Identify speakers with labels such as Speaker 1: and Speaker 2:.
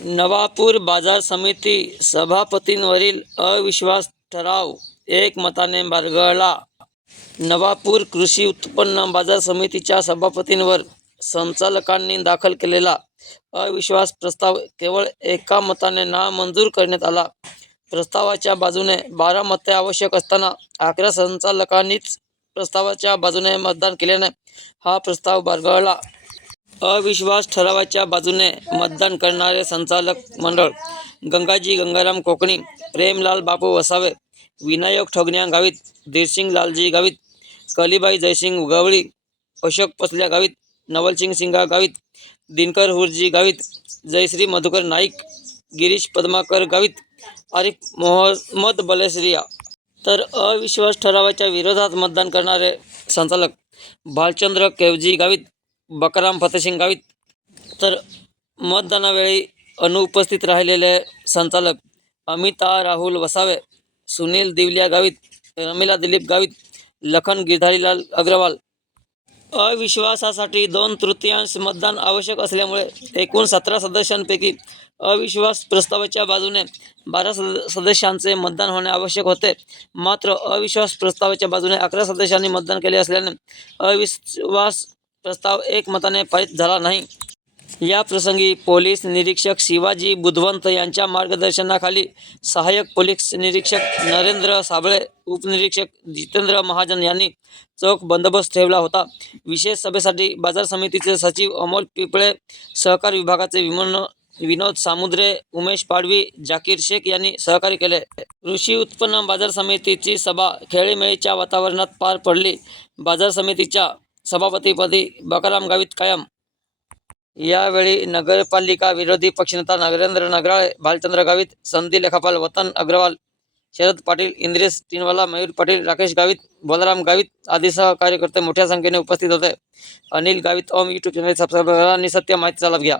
Speaker 1: नवापूर बाजार समिती सभापतींवरील अविश्वास ठराव एकमताने बारगळला. नवापूर कृषी उत्पन्न बाजार समितीच्या सभापतींवर संचालकांनी दाखल केलेला अविश्वास प्रस्ताव केवळ एका मताने नामंजूर करण्यात आला. प्रस्तावाच्या बाजूने बारा मते आवश्यक असताना अकरा संचालकांनीच प्रस्तावाच्या बाजूने मतदान केल्याने हा प्रस्ताव बारगळला. अविश्वास ठरावाच्या बाजूने मतदान करणारे संचालक मंडळ गंगाजी गंगाराम कोकणी प्रेमलाल बापू वसावे विनायक ठगण्या गावित धीरसिंग लालजी गावित कलीबाई जयसिंग गवळी अशोक पसल्या गावित नवलसिंग सिंगा गावित दिनकर हुरजी गावित जयश्री मधुकर नाईक गिरीश पद्माकर गावित आरिफ मोहम्मद बलेसरिया. तर अविश्वास ठरावाच्या विरोधात मतदान करणारे संचालक भालचंद्र केवजी गावित बकराम फतेसिंग गावित तर मतदानावेळी अनुपस्थित राहिलेले संचालक अमिता राहुल वसावे सुनील दिवलिया गावित रमिला दिलीप गावित लखन गिरधारीलाल अग्रवाल. अविश्वासासाठी दोन तृतीयांश मतदान आवश्यक असल्यामुळे एकूण सतरा सदस्यांपैकी अविश्वास प्रस्तावाच्या बाजूने बारा सद सदस्यांचे मतदान होणे आवश्यक होते. मात्र अविश्वास प्रस्तावाच्या बाजूने अकरा सदस्यांनी मतदान केले असल्याने अविश्वास प्रस्ताव एकमताने पारित झाला नाही. या प्रसंगी पोलीस निरीक्षक शिवाजी बुधवंत यांच्या मार्गदर्शनाखाली सहाय्यक पोलीस निरीक्षक नरेंद्र साबळे उपनिरीक्षक जितेंद्र महाजन यांनी चोख बंदोबस्त ठेवला होता. विशेष सभेसाठी बाजार समितीचे सचिव अमोल पिपळे सहकार विभागाचे विमन विनोद सामुद्रे उमेश पाडवी जाकीर शेख यांनी सहकार्य केले. कृषी उत्पन्न बाजार समितीची सभा खेळीमेळीच्या वातावरणात पार पडली. बाजार समितीच्या सभापतीपदी बकाराम गावित कायम. यावेळी नगरपालिका विरोधी पक्षनेता नरेंद्र नगराळे भालचंद्र गावित संधी लेखापाल वतन अग्रवाल शरद पाटील इंद्रेश टिनवाला मयूर पाटील राकेश गावित बलराम गावित आदीसह कार्यकर्ते मोठ्या संख्येने उपस्थित होते. Anil Gavit Om YouTube channel subscribe करा आणि सत्य माहितीचा लाभ घ्या.